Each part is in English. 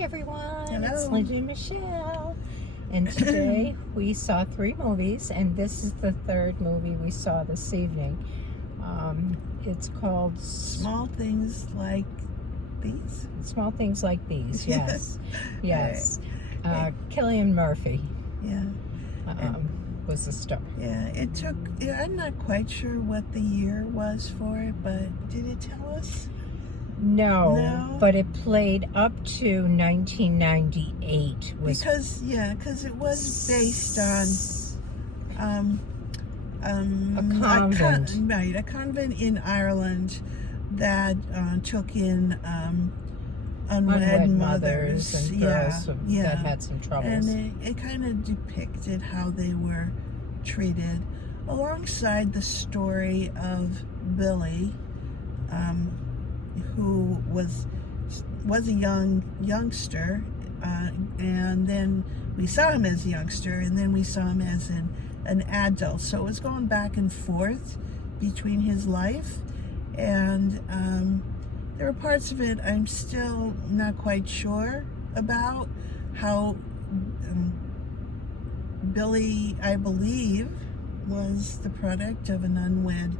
everyone, Hello. It's Linda and Michelle, and today we saw 3 movies, and this is the 3rd movie we saw this evening. It's called Small Things Like These. Small Things Like These. Yes, yes. Right. Cillian Murphy Yeah. was the star. Yeah, it took, I'm not quite sure what the year was for it, but did it tell us? No, but it played up to 1998. Because it was based on a convent. a convent in Ireland that took in unwed mothers and girls that had some troubles. And it kind of depicted how they were treated, alongside the story of Billy, who was a youngster, and then we saw him as a youngster, and then we saw him as an adult. So it was going back and forth between his life, and there were parts of it I'm still not quite sure about. How Billy, I believe, was the product of an unwed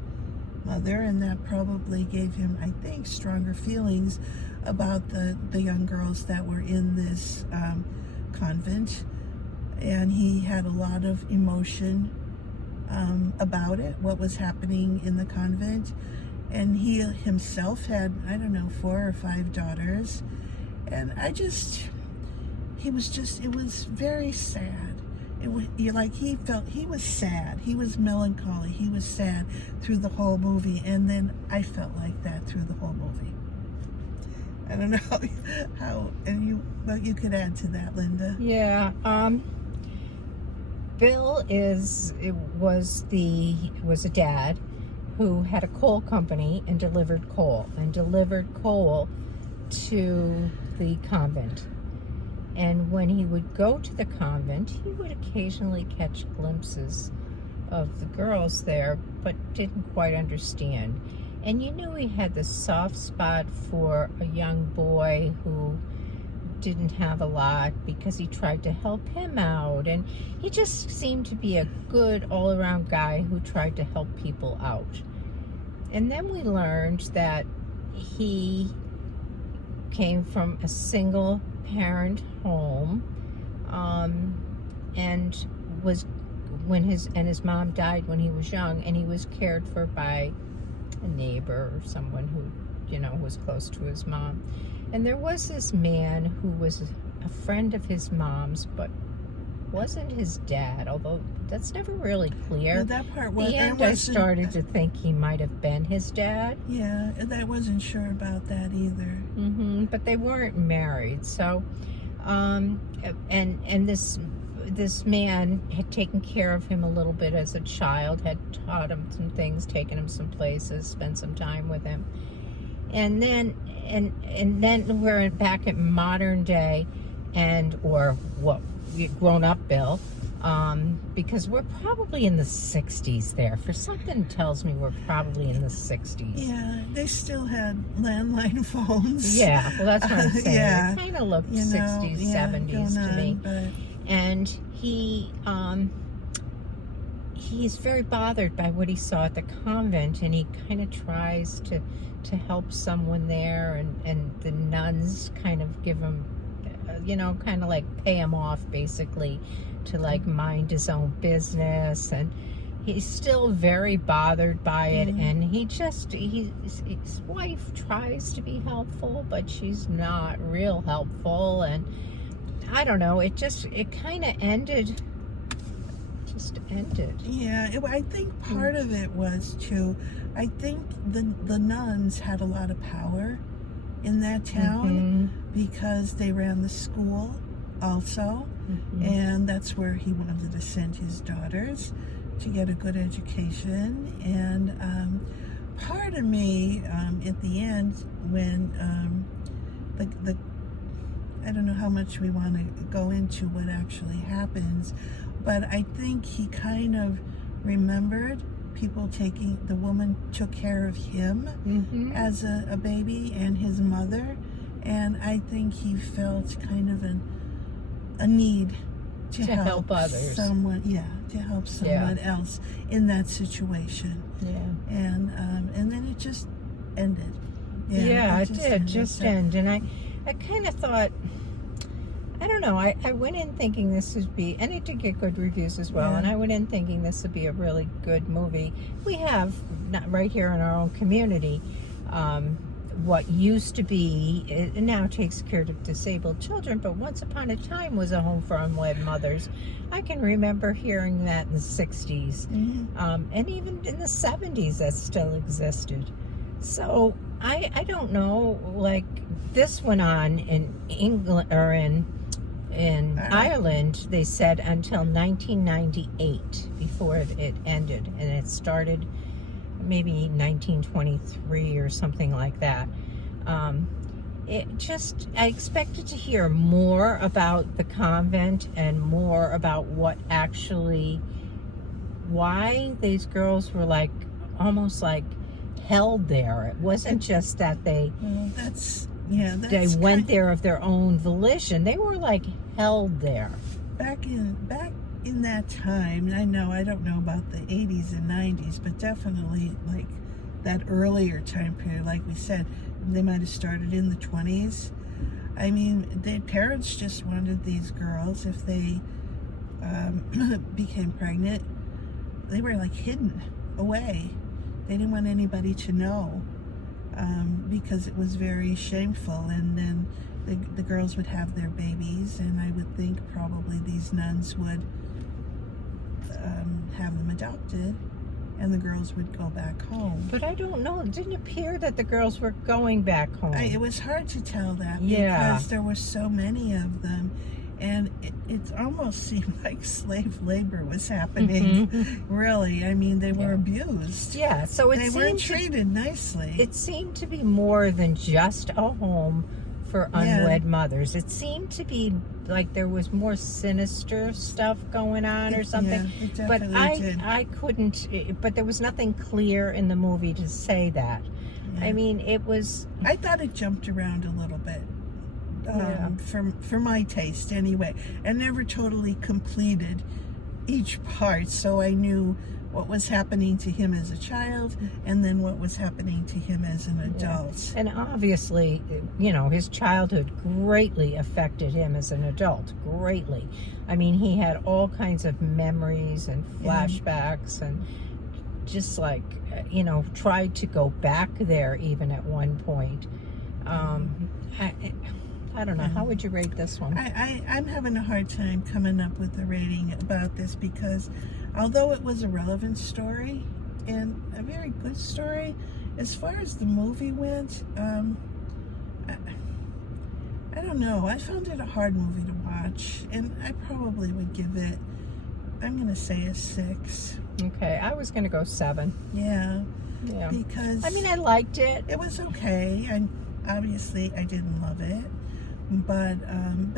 mother, and that probably gave him, I think, stronger feelings about the young girls that were in this convent, and he had a lot of emotion about it, what was happening in the convent. And he himself had, I don't know, 4 or 5 daughters, and it was very sad. He felt, he was sad, he was melancholy, he was sad through the whole movie, and then I felt like that through the whole movie. I don't know what you could add to that, Linda. Yeah, Bill was a dad who had a coal company and delivered coal to the convent. And when he would go to the convent, he would occasionally catch glimpses of the girls there, but didn't quite understand. And you knew he had this soft spot for a young boy who didn't have a lot, because he tried to help him out. And he just seemed to be a good all-around guy who tried to help people out. And then we learned that he came from a single parent home, and his mom died when he was young, and he was cared for by a neighbor or someone who was close to his mom. And there was this man who was a friend of his mom's, but wasn't his dad, although that's never really clear. Well, that part was, at the end, I started to think he might have been his dad. Yeah, I wasn't sure about that either. But they weren't married. So, and this man had taken care of him a little bit as a child, had taught him some things, taken him some places, spent some time with him. And then we're back at modern day, grown up Bill, because we're probably in the 60s there. For something tells me we're probably in the 60s. Yeah, they still had landline phones. Yeah, well, that's what I'm saying. Yeah. It kind of looked 60s, 70s to me. And he's very bothered by what he saw at the convent, and he kind of tries to help someone there, and the nuns kind of give him, kind of like pay him off, basically, to like mind his own business. And he's still very bothered by it. And his wife tries to be helpful, but she's not real helpful. And I don't know, it kind of ended. Yeah, I think part of it was too, I think the nuns had a lot of power in that town, because they ran the school also, and that's where he wanted to send his daughters to get a good education. And part of me, at the end, when I don't know how much we want to go into what actually happens, but I think he kind of remembered the woman took care of him as a baby, and his mother, And I think he felt kind of a need to help others. someone, to help someone else in that situation. Yeah. And then it just ended. Yeah, it did just end. And I kind of thought, I don't know, I went in thinking this would be, and it did get good reviews as well, and I went in thinking this would be a really good movie. We have, not right here in our own community, what used to be, it now takes care of disabled children, but once upon a time was a home for unwed mothers. I can remember hearing that in the 60s, and even in the 70s that still existed. So I don't know, like, this went on in England, or in Ireland, they said until 1998 before it ended, and it started maybe 1923 or something like that. I expected to hear more about the convent and more about why these girls were like, almost like held there. It wasn't just that they went there of their own volition. They were like held there. Back in that time, I don't know about the 80s and 90s, but definitely like that earlier time period, like we said, they might have started in the 20s. I mean, the parents just wanted these girls, if they became pregnant, they were like hidden away. They didn't want anybody to know, because it was very shameful. And then the girls would have their babies, and I would think probably these nuns would have them adopted, and the girls would go back home. But I don't know. It didn't appear that the girls were going back home. It was hard to tell that, because there were so many of them, and it almost seemed like slave labor was happening. Really, I mean, they were abused. Yeah, so they weren't treated nicely. It seemed to be more than just a home for unwed mothers. It seemed to be like there was more sinister stuff going on or something. Yeah, it but definitely did. I couldn't. But there was nothing clear in the movie to say that. Yeah. I mean, it was. I thought it jumped around a little bit. For my taste anyway, and never totally completed each part, so I knew what was happening to him as a child and then what was happening to him as an adult. And obviously, his childhood greatly affected him as an adult, greatly. I mean, he had all kinds of memories and flashbacks, and just like, tried to go back there even at one point. I don't know. How would you rate this one? I'm having a hard time coming up with a rating about this, because although it was a relevant story and a very good story, as far as the movie went, I don't know. I found it a hard movie to watch, and I probably would give it, I'm going to say a 6. Okay, I was going to go 7. Yeah. Because I mean, I liked it. It was okay. Obviously I didn't love it, but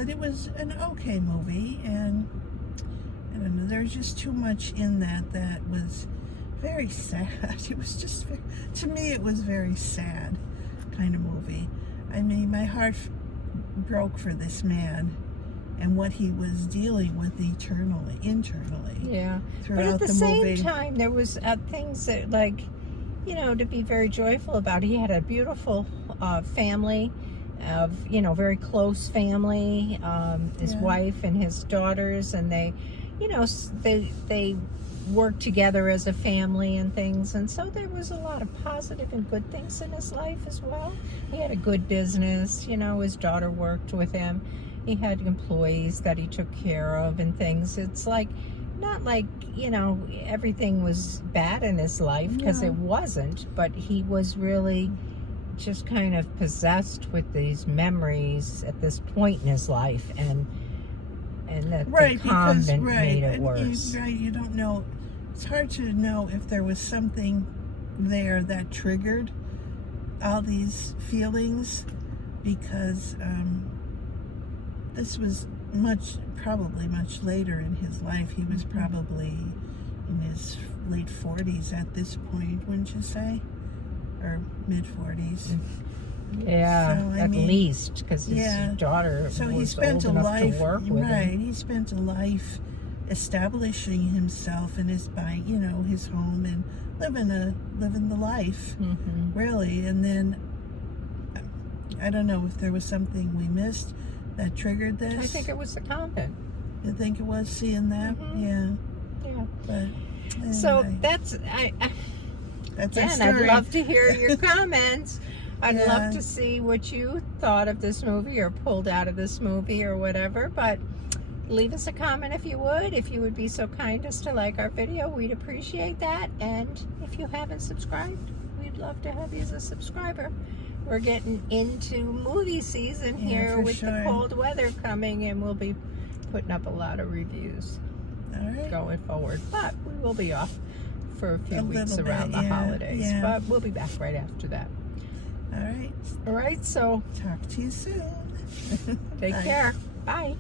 it was an okay movie, and I don't know, there's just too much in that was very sad. It was just, to me, it was very sad kind of movie. I mean, my heart broke for this man and what he was dealing with internally. Yeah. Throughout but at the the same movie. time, there was things that, like, to be very joyful about. He had a beautiful family, of very close family. His wife and his daughters, and they worked together as a family and things, and so there was a lot of positive and good things in his life as well. He had a good business. His daughter worked with him. He had employees that he took care of and things. It's like, not like, everything was bad in his life, because it wasn't, but he was really just kind of possessed with these memories at this point in his life, and that the convent made it worse. You don't know. It's hard to know if there was something there that triggered all these feelings, because this was probably much later in his life. He was probably in his late 40s at this point, wouldn't you say? Or mid 40s. Yeah, So, I at mean, least, because his yeah. daughter So he was spent old a enough life, to work with right? him. He spent a life establishing himself in his his home and living the life, Mm-hmm. really. And then I don't know if there was something we missed that triggered this. I think it was the convent. You think it was seeing that? Mhm. Yeah, Yeah. but So anyway, that's that's our again, I'd story. love to hear your comments. I'd Yeah. love to see what you thought of this movie or pulled out of this movie or whatever. But leave us a comment if you would. If you would be so kind as to like our video, we'd appreciate that. And if you haven't subscribed, we'd love to have you as a subscriber. We're getting into movie season Yeah, here for with the sure. cold weather coming, and we'll be putting up a lot of reviews All right. going forward. But we will be off for a few A weeks little around bit, the yeah, holidays. yeah. But we'll be back right after that. All right. All right, so Talk to you soon. take Bye. care. Bye.